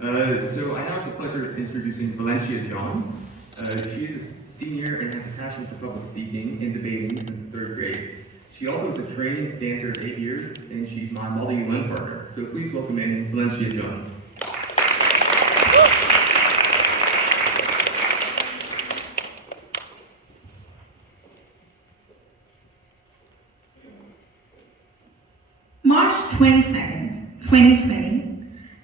So I now have the pleasure of introducing Valencia John. She is a senior and has a passion for public speaking and debating since the third grade. She also is a trained dancer of 8 years, and she's my modeling one partner. So please welcome in Valencia John. March 22nd, 2020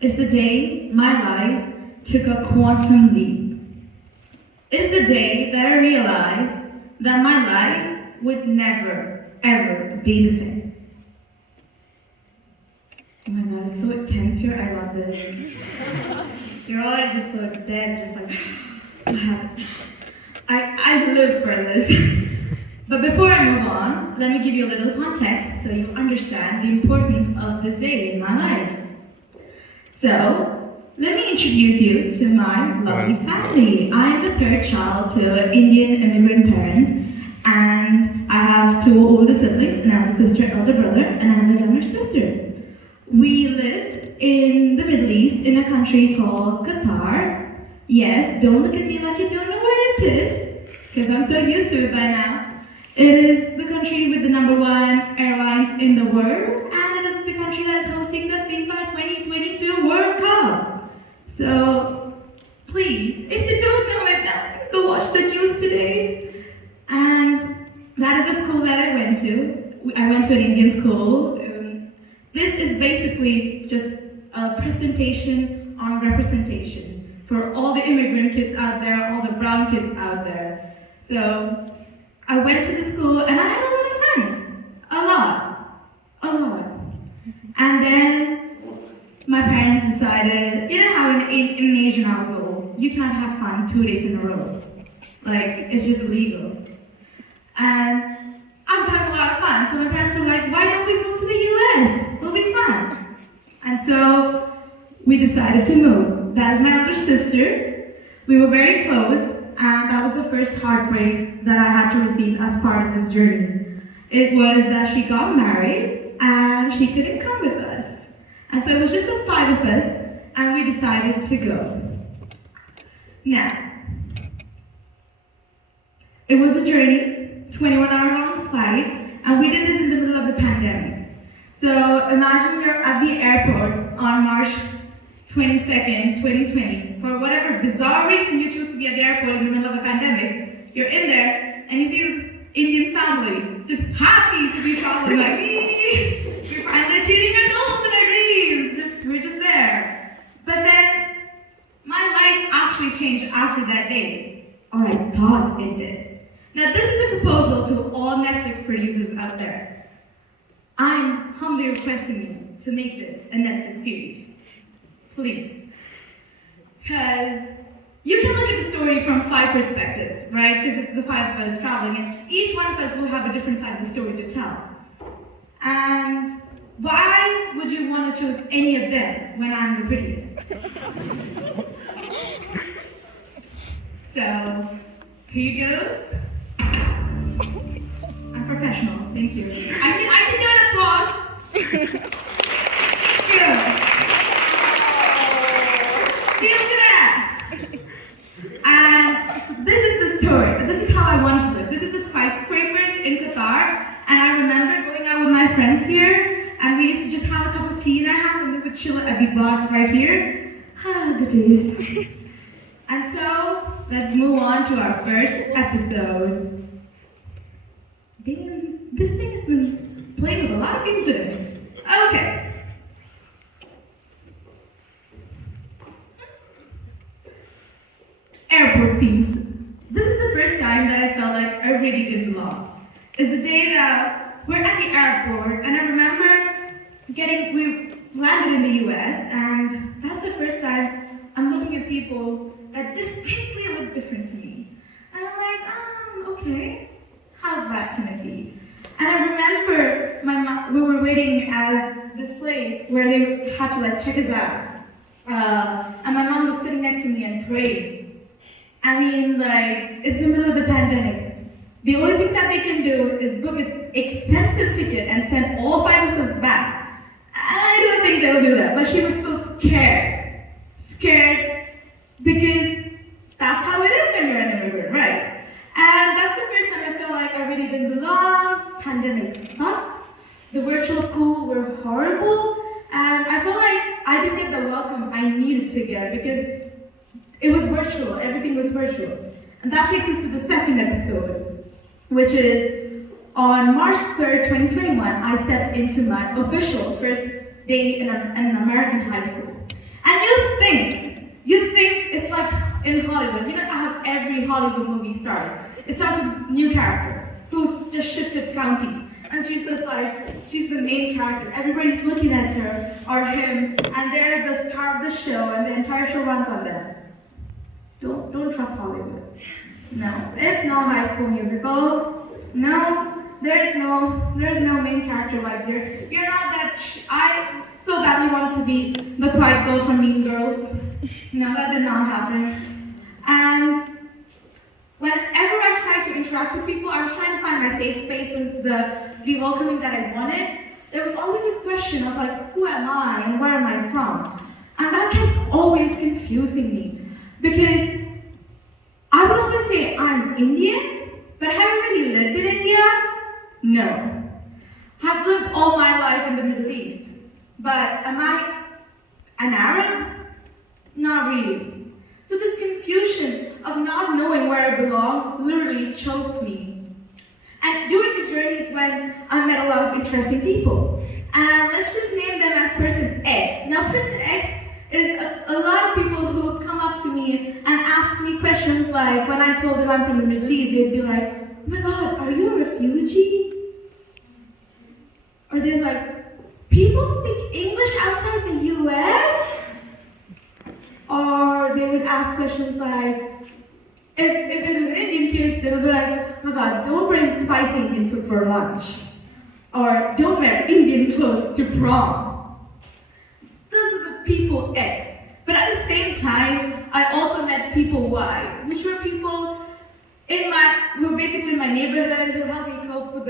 is the day my life took a quantum leap. It's the day that I realized that my life would never, ever be the same. Oh my god, it's so tense here, I love this. You're all just like dead, just like, what happened? I live for this. But before I move on, let me give you a little context so you understand the importance of this day in my life. So, let me introduce you to my lovely family. I am the third child to Indian immigrant parents, and I have 2 older siblings, an elder sister, elder brother, and I have a younger sister. We lived in the Middle East in a country called Qatar. Yes, don't look at me like you don't know where it is, because I'm so used to it by now. It is the country with the #1 airlines in the world, and it is the country that is hosting the FIFA 2022 World Cup. So, please, if you don't know it now, please go watch the news today. And that is the school that I went to. I went to an Indian school. This is basically just a presentation on representation for all the immigrant kids out there, all the brown kids out there. So, I went to the school and I had a lot of friends. A lot. And then my parents decided, you know how in an Asian household, you can't have fun 2 days in a row. Like, it's just illegal. And I was having a lot of fun, so my parents were like, why don't we move to the US? It'll be fun. And so we decided to move. That is my older sister. We were very close. And that was the first heartbreak that I had to receive as part of this journey. It was that she got married and she couldn't come with us. And so it was just the 5 of us, and we decided to go. Now, it was a journey, 21-hour-long flight, and we did this in the middle of the pandemic. So imagine we're at the airport on March 22nd, 2020. For whatever bizarre reason you choose to be at the airport in the middle of a pandemic, you're in there and you see this Indian family just happy to be traveling, like, we're finally achieving our goals and our dreams. We're just there. But then my life actually changed after that day, or I thought it did. Now this is a proposal to all Netflix producers out there. I'm humbly requesting you to make this a Netflix series. Please. Because you can look at the story from 5 perspectives, right? Because it's the 5 of us traveling, and each one of us will have a different side of the story to tell. And why would you want to choose any of them when I'm the prettiest? So, here goes. I'm professional, thank you. I can do an applause. Thank you. And this is the story. This is how I once lived. This is the skyscrapers in Qatar. And I remember going out with my friends here, and we used to just have a cup of tea in our hands, and we would chill at the block right here. Ah, good days. And so, let's move on to our first episode. Damn, this thing has been playing with a lot of people today. Okay. Airport scenes. This is the first time that I felt like I really didn't belong. It's the day that we're at the airport, and I remember we landed in the US, and that's the first time I'm looking at people that distinctly look different to me. And I'm like, okay, how bad can it be? And I remember we were waiting at this place where they had to like check us out. And my mom was sitting next to me and praying. I mean, like, it's the middle of the pandemic. The only thing that they can do is book an expensive ticket and send all 5 of us back. I don't think they'll do that, but she was still scared. pandemic sucked. The virtual school were horrible, and I felt like I didn't get the welcome I needed to get because it was virtual, everything was virtual. And that takes us to the second episode, which is on March 3rd, 2021, I stepped into my official first day in an American high school. And you think it's like in Hollywood, you know how every Hollywood movie starts. It starts with this new character who just shifted counties. And she's just like, she's the main character. Everybody's looking at her or him, and they're the star of the show, and the entire show runs on them. Don't trust Hollywood. No, it's no High School Musical. No, there's no main character vibes here. You're not that. I so badly want to be the quiet girl from Mean Girls. No, that did not happen. And whenever I tried to interact with people, I was trying to find my safe spaces, the welcoming that I wanted. There was always this question of like, who am I and where am I from? And that kept always confusing me because I would always say I'm Indian, but have I really lived in India? No. I've lived all my life in the Middle East, but am I an Arab? Not really. So this confusion of not knowing where I belong literally choked me. And during this journey is when I met a lot of interesting people. And let's just name them as Person X. Now Person X is a lot of people who come up to me and ask me questions like, when I told them I'm from the Middle East, they'd be like, oh my God, are you a refugee? Or they're like, people speak English outside the US? Or they would ask questions like, if it was an Indian kid, they would be like, oh my God, don't bring spicy Indian food for lunch. Or don't wear Indian clothes to prom. Those are the people X. But at the same time, I also met people Y, which were people who were basically in my neighborhood who helped me cope with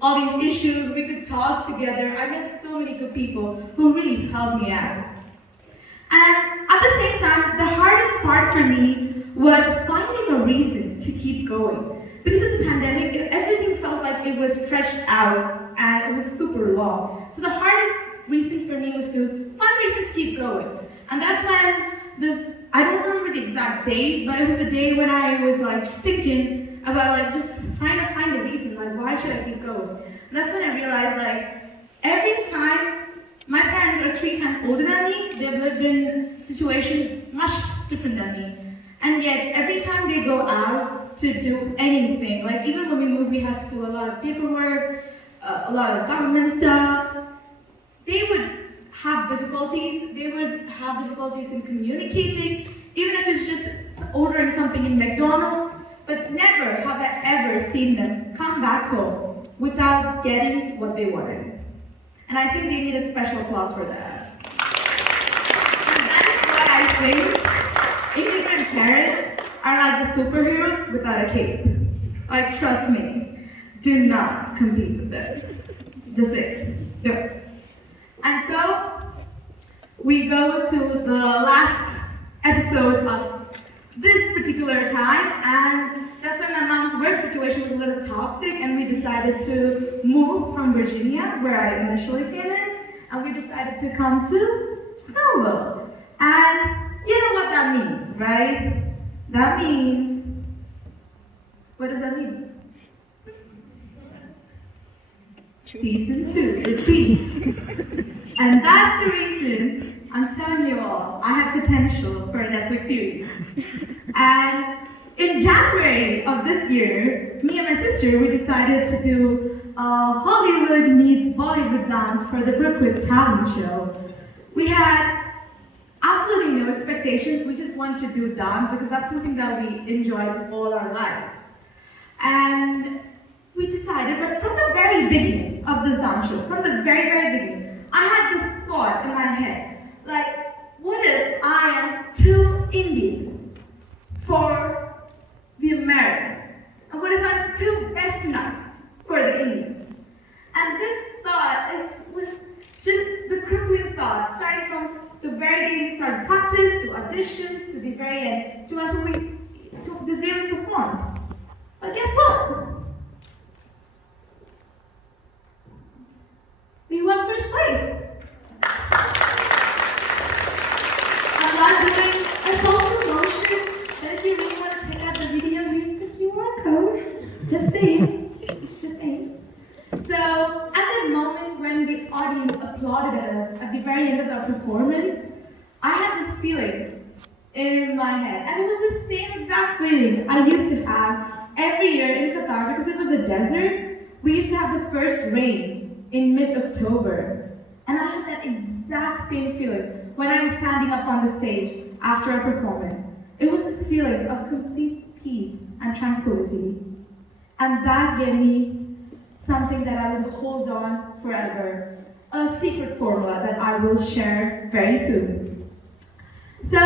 all these issues. We could talk together. I met so many good people who really helped me out. And at the same time, the hardest part for me was finding a reason to keep going. Because of the pandemic, everything felt like it was stretched out and it was super long. So the hardest reason for me was to find a reason to keep going. And that's when I don't remember the exact date, but it was a day when I was like just thinking about like just trying to find a reason, like why should I keep going? And that's when I realized like every time my parents are 3 times older than me, they've lived in situations much different than me. And yet every time they go out to do anything, like even when we moved, we had to do a lot of paperwork, a lot of government stuff, they would have difficulties. They would have difficulties in communicating, even if it's just ordering something in McDonald's, but never have I ever seen them come back home without getting what they wanted. And I think they need a special applause for that. And that is why I think immigrant parents are like the superheroes without a cape. Like, trust me, do not compete with them. Just say, do it. And so, we go to the last episode of this particular time, and that's when my mom's work situation was a little toxic, and we decided to move from Virginia, where I initially came in, and we decided to come to Snowville. And you know what that means, right? That means, what does that mean? Season 2, repeat. And that's the reason I'm telling you all, I have potential for a Netflix series. And in January of this year, me and my sister, we decided to do a Hollywood meets Bollywood dance for the Brookwood talent show. We had absolutely no expectations. We just wanted to do dance because that's something that we enjoyed all our lives. And we decided, but from the very beginning of this dance show, from the very, very beginning, I had this thought in my head, like, what if I am too Indian for the Americans? And what if I'm too westernized for the Indians? And this thought was just the crippling thought, starting from the very day we started practice, to auditions, to the very end, to the day we performed. But guess what? you won first place. I'm not doing a self-promotion, but if you really want to check out the video, here's the QR code. Just saying. Just saying. So, at that moment when the audience applauded us at the very end of our performance, I had this feeling in my head. And it was the same exact feeling I used to have every year in Qatar because it was a desert. We used to have the first rain in mid-October. And I had that exact same feeling when I was standing up on the stage after a performance. It was this feeling of complete peace and tranquility. And that gave me something that I would hold on forever. A secret formula that I will share very soon. So,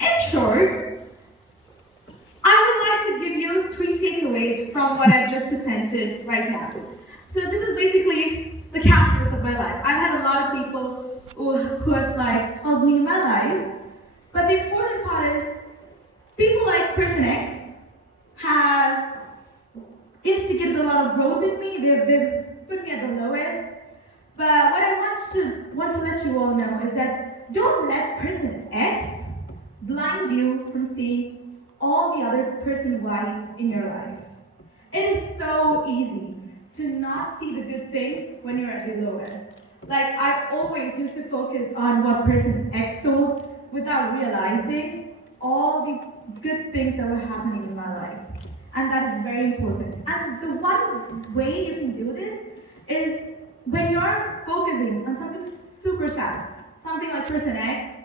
in short, I would like to give you 3 takeaways from what I've just presented right now. So this is basically the calculus of my life. I've had a lot of people who has like helped me in my life. But the important part is people like Person X has instigated a lot of growth in me. They've put me at the lowest. But what I want to let you all know is that don't let Person X blind you from seeing all the other person Y's in your life. It is so easy to not see the good things when you're at the lowest. Like, I always used to focus on what Person X told without realizing all the good things that were happening in my life. And that is very important. And the one way you can do this is when you're focusing on something super sad, something like Person X,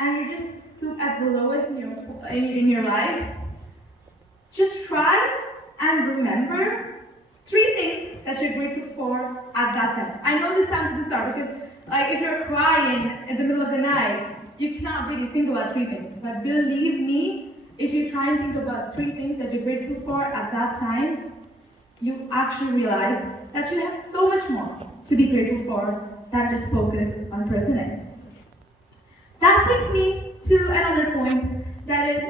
and you're just at the lowest in your life, just try and remember 3 things that you're grateful for at that time. I know this sounds bizarre because, like, if you're crying in the middle of the night, you cannot really think about 3 things. But believe me, if you try and think about 3 things that you're grateful for at that time, you actually realize that you have so much more to be grateful for than just focus on Person X. That takes me to another point, that is,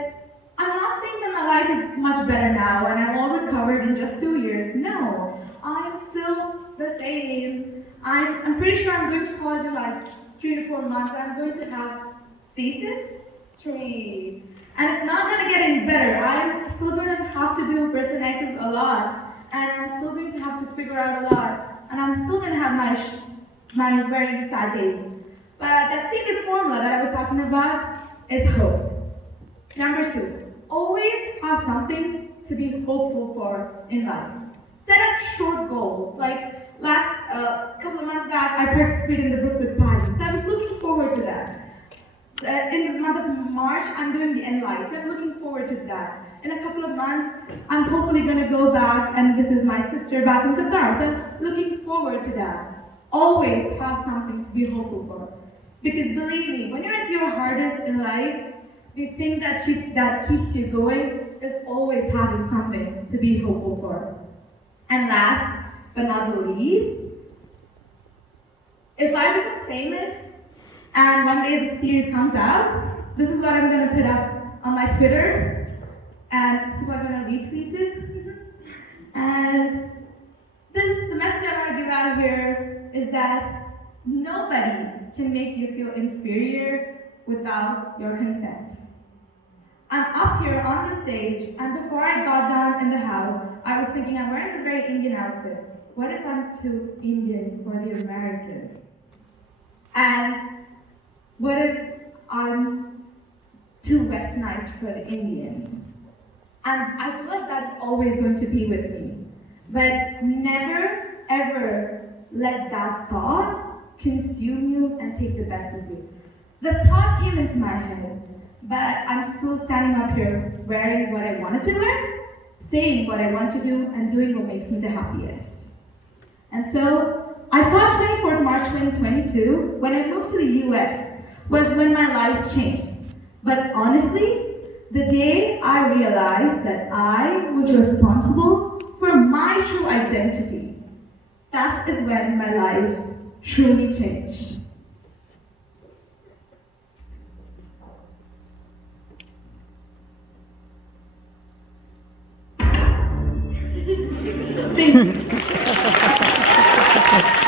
I'm not saying that my life is much better now and I'm all recovered in just 2 years. No, I'm still the same. I'm pretty sure I'm going to college in like 3 to 4 months. I'm going to have season 3. And it's not going to get any better. I'm still going to have to do Person X's a lot. And I'm still going to have to figure out a lot. And I'm still going to have my very sad days. But that secret formula that I was talking about is hope. Number 2, always have something to be hopeful for in life. Set up short goals. Like last couple of months back, I participated in the Brookwood pageant. So I was looking forward to that. In the month of March, I'm doing the Enlight, so I'm looking forward to that. In a couple of months, I'm hopefully going to go back and visit my sister back in Qatar, so I'm looking forward to that. Always have something to be hopeful for. Because believe me, when you're at your hardest in life, the thing that keeps you going is always having something to be hopeful for. And last but not the least, if I become famous, and one day this series comes out, this is what I'm going to put up on my Twitter, and people are going to retweet it. And the message I want to give out here is that nobody can make you feel inferior without your consent. I'm up here on the stage, and before I got down in the house, I was thinking, I'm wearing this very Indian outfit. What if I'm too Indian for the Americans? And what if I'm too westernized for the Indians? And I feel like that's always going to be with me. But never, ever let that thought consume you and take the best of you. The thought came into my head, but I'm still standing up here wearing what I wanted to wear, saying what I want to do, and doing what makes me the happiest. And so, I thought 24th March 2022, when I moved to the US, was when my life changed. But honestly, the day I realized that I was responsible for my true identity, that is when my life truly changed. Thank you.